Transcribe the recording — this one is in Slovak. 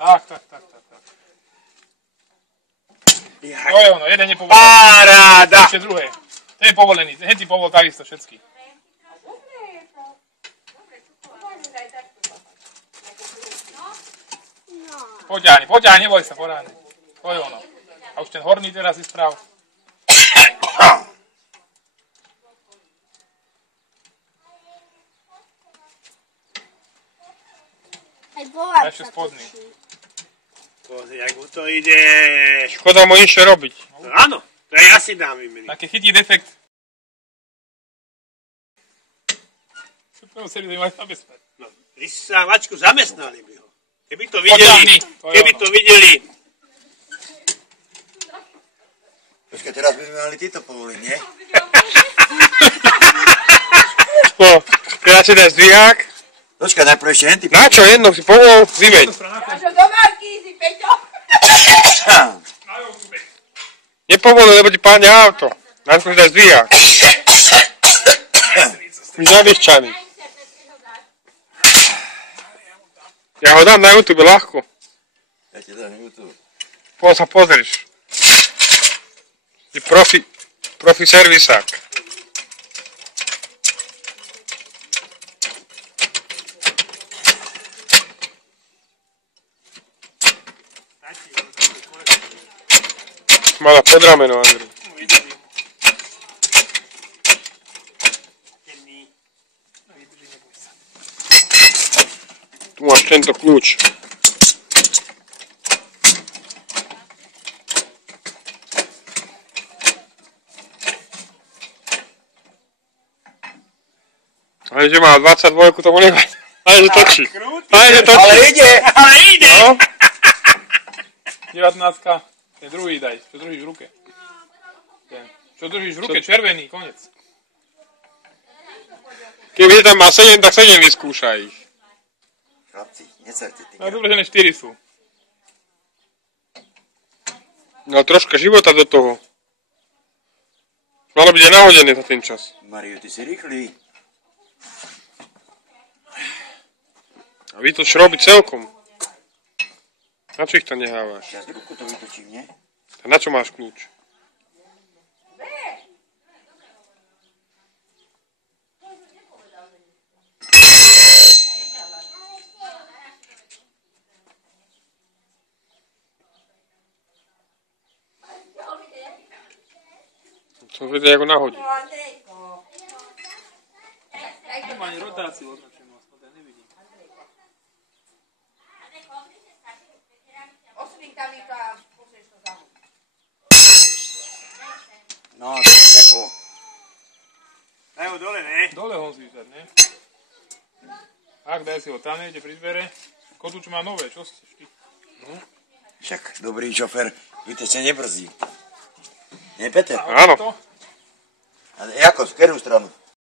Tak. To je ono, jeden je povolený. Paráda! Ešte druhé. To je povolený. Henti povol takisto všetky. Poďáni, neboj sa, poráne. To je ono. A už ten horný teraz je správ. A ešte spodný. Pozri, jak mu to ide. Škoda mu niečo robiť. No, áno, to ja si dám vymený. Taký chytí defekt. Super, museli mať zabezpať. No, vy sa mačku zamestnali by ho. Keby to videli. Počkaj, teraz by sme mali títo povoliť, nie? No, teraz si dá zdvihák. Počkaj, najprv ešte henty. Na čo, jedno si povol, vymeň. Do Markízy, Peťo! Nepovolil, lebo ti padne auto. Najprv si dá zdvihák. My zavieščaný. Ja ho dám na YouTube, ľahko. Ja ti dám na YouTube. Poď sa pozrieš. Si profi servisák. Mala pod rameno, Andrej. Tu máš tento kľúč. Ale že má 22, tomu nevadí. Ale že točí. Ale ide! No. 19. Ten druhý daj, čo držíš v ruke. Čo držíš v ruke, červený, konec. Keby tam má 7, tak 7 vyskúšaj ich. Chlapci, necerte ty. No dobre, že ne 4 sú. No troška života do toho. Malo byť aj nahodené za ten čas. Mariu, ty si rýchly. A vy to šrobi celkom. Na čo ich to nehávaš? Ja z ruku to vytočím, nie? A na čo máš kľúč? To vedie ako nahodí. Má ani rotáciu označenú, aspoň ja nevidím. Osvinkami to a pozrieš to za mnou. No, tako. Daj ho dole, ne? Dole ho musíš dať, ne? Tak, daj si ho tam, niekde pri dvere. Kotúč má nové, čo ste ty? Však dobrý šofer, vytečne nebrzdí. Nie, Peter? Áno. Ale ako, z ktorú stranu?